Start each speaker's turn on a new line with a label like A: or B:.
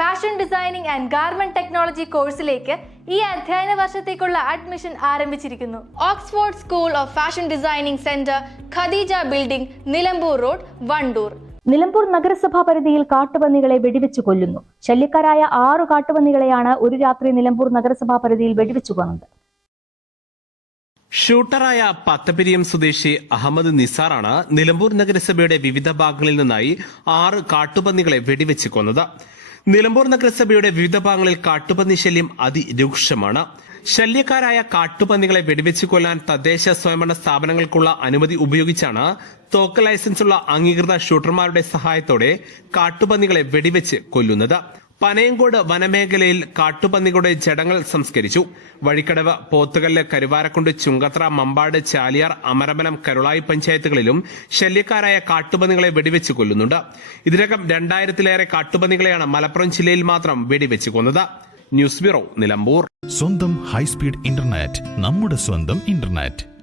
A: Fashion designing and garment technology കോഴ്സിലേക്ക് ഈ അധ്യയന വർഷത്തേക്കുള്ള അഡ്മിഷൻ ആരംഭിച്ചിരിക്കുന്നു. Oxford school of fashion designing centre Khadeeja building Nilambur road Wandoor
B: Nilambur നഗരസഭാ പരിധിയിൽ കാട്ടുപന്നികളെ വെടിവെച്ചു കൊല്ലുന്നു. ശല്യക്കാരായ ആറു കാട്ടുപന്നികളെയാണ് ഒരു രാത്രി നിലമ്പൂർ നഗരസഭാ പരിധിയിൽ വെടിവെച്ചു കൊന്നത്.
C: ഷൂട്ടറായ പത്തപിരിയം സ്വദേശി അഹമ്മദ് നിസാറാണ് നിലമ്പൂർ നഗരസഭയുടെ വിവിധ ഭാഗങ്ങളിൽ നിന്നായി ആറ് കാട്ടുപന്നികളെ വെടിവെച്ച് കൊന്നത്. നിലമ്പൂർ നഗരസഭയുടെ വിവിധ ഭാഗങ്ങളിൽ കാട്ടുപന്നി ശല്യം അതിരൂക്ഷമാണ്. ശല്യക്കാരായ കാട്ടുപന്നികളെ വെടിവെച്ച് കൊല്ലാൻ തദ്ദേശ സ്വയംഭരണ സ്ഥാപനങ്ങൾക്കുള്ള അനുമതി ഉപയോഗിച്ചാണ് തോക്ക് ലൈസൻസുള്ള അംഗീകൃത ഷൂട്ടർമാരുടെ സഹായത്തോടെ കാട്ടുപന്നികളെ വെടിവെച്ച് കൊല്ലുന്നത്. പനയങ്കോട് വനമേഖലയിൽ കാട്ടുപന്നികളുടെ ചടങ്ങൾ സംസ്കരിച്ചു. വഴിക്കടവ് പോത്തുകല്ല് കരുവാരക്കുണ്ട് ചുങ്കത്ര മമ്പാട് ചാലിയാർ അമരമനം കരുളായി പഞ്ചായത്തുകളിലും ശല്യക്കാരായ കാട്ടുപന്നികളെ വെടിവെച്ച് കൊല്ലുന്നുണ്ട്. ഇതിനകം രണ്ടായിരത്തിലേറെ കാട്ടുപന്നികളെയാണ് മലപ്പുറം ജില്ലയിൽ മാത്രം വെടിവെച്ച് കൊന്നത്. News bureau Nilambur.
D: സ്വന്തം ഹൈസ്പീഡ് ഇന്റർനെറ്റ് നമ്മുടെ സ്വന്തം ഇന്റർനെറ്റ്.